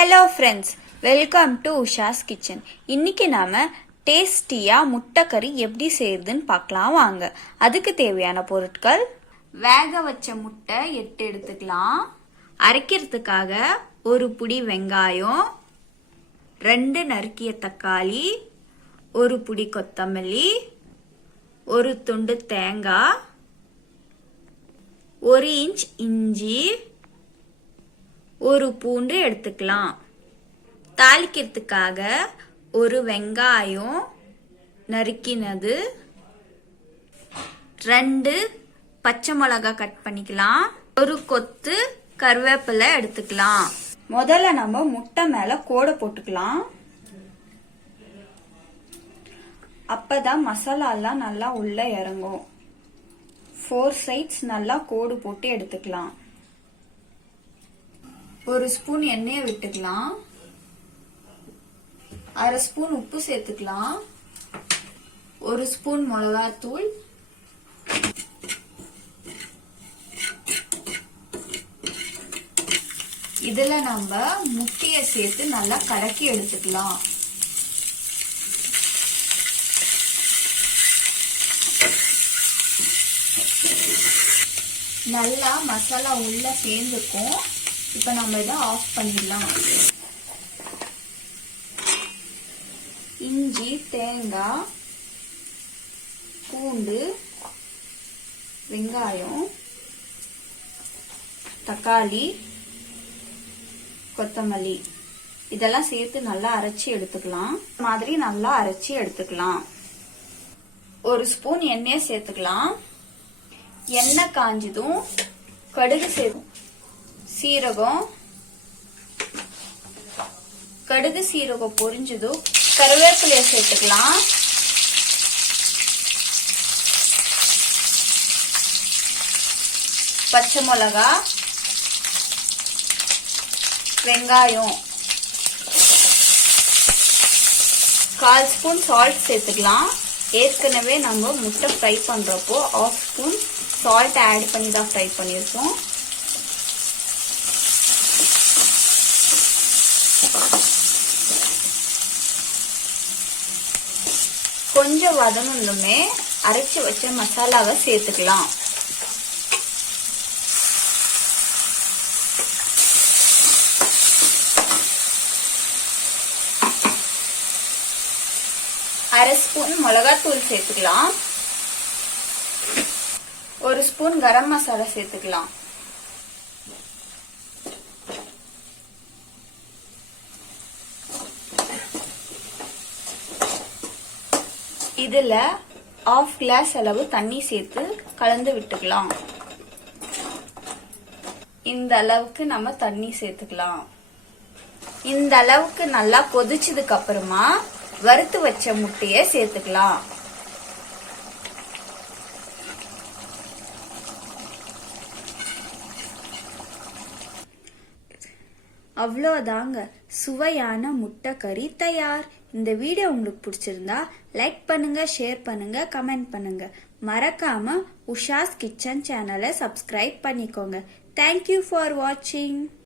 Hello friends, welcome to Usha's kitchen. இன்னைக்கு நாம டேஸ்டியா முட்டைக்கறி எப்படி செய்யறதுன்னு பார்க்கலாம் வாங்க. அதுக்கு தேவையான பொருட்கள்: வேக வச்ச முட்டை 8 எடுத்துக்கலாம். அரைக்கிறதுக்காக ஒரு புடி வெங்காயம், 2 நறுக்கிய தக்காளி, ஒரு புடி கொத்தமல்லி, ஒரு துண்டு தேங்காய், 1 இன்ச் இஞ்சி, ஒரு பூண்டு எடுத்துக்கலாம். தாளிக்கிறதுக்காக ஒரு வெங்காயம் நறுக்கினது, 2 பச்சை மிளகாய் கட் பண்ணிக்கலாம், ஒரு கொத்து கருவேப்பிலை எடுத்துக்கலாம். முதல்ல நம்ம முட்டை மேல கோடு போட்டுக்கலாம். அப்பதான் மசாலா எல்லாம் நல்லா உள்ள இறங்கும். 4 சைட்ஸ் நல்லா கோடு போட்டு எடுத்துக்கலாம். ஒரு ஸ்பூன் எண்ணெயை விட்டுக்கலாம். 1/2 ஸ்பூன் உப்பு சேர்த்துக்கலாம். 1 ஸ்பூன் மிளகாத்தூள், இதுல நம்ம முட்டையை சேர்த்து நல்லா கலக்கி எடுத்துக்கலாம். நல்லா மசாலா உள்ள சேர்ந்துக்கும். இப்ப நம்ம இதை ஆஃப் பண்ணிடலாம். இஞ்சி, தேங்காய், பூண்டு, வெங்காயம், தக்காளி, கொத்தமல்லி இதெல்லாம் சேர்த்து நல்லா அரைச்சி எடுத்துக்கலாம். இந்த மாதிரி நல்லா அரைச்சி எடுத்துக்கலாம். 1 ஸ்பூன் எண்ணெய் சேர்த்துக்கலாம். எண்ணெய் காஞ்சதும் கடுகு சேர்க்கும். சீரகம், கடுகு சீரகம் பொரிஞ்சதும் கருவேப்பிலையை சேர்த்துக்கலாம். பச்சை மிளகா, வெங்காயம், 1/4 ஸ்பூன் சால்ட் சேர்த்துக்கலாம். ஏற்கனவே நம்ம முட்டை ஃப்ரை பண்றப்போ 1/2 ஸ்பூன் சால்ட் ஆட் பண்ணி தான் ஃப்ரை பண்ணியிருக்கோம். கொஞ்சம் வதங்கணுமே அரைச்சு வச்ச மசாலாவை சேர்த்துக்கலாம். அரை ஸ்பூன் மிளகாத்தூள் சேர்த்துக்கலாம். 1 ஸ்பூன் கரம் மசாலா சேர்த்துக்கலாம். இதுல 1/2 கிளாஸ் அளவு தண்ணி சேர்த்து கலந்து விட்டுக்கலாம். இந்த அளவுக்கு நம்ம தண்ணி சேர்த்துக்கலாம். இந்த அளவுக்கு நல்லா கொதிச்சதுக்கு அப்புறமா வறுத்து வச்ச முட்டையை சேர்த்துக்கலாம். அவ்வளோதாங்க, சுவையான முட்டை கறி தயார். இந்த வீடியோ உங்களுக்கு பிடிச்சிருந்தா லைக் பண்ணுங்க, ஷேர் பண்ணுங்க, கமெண்ட் பண்ணுங்க. மறக்காம உஷாஸ் கிச்சன் சேனலை சப்ஸ்கிரைப் பண்ணிக்கோங்க. தேங்க்யூ ஃபார் வாட்சிங்.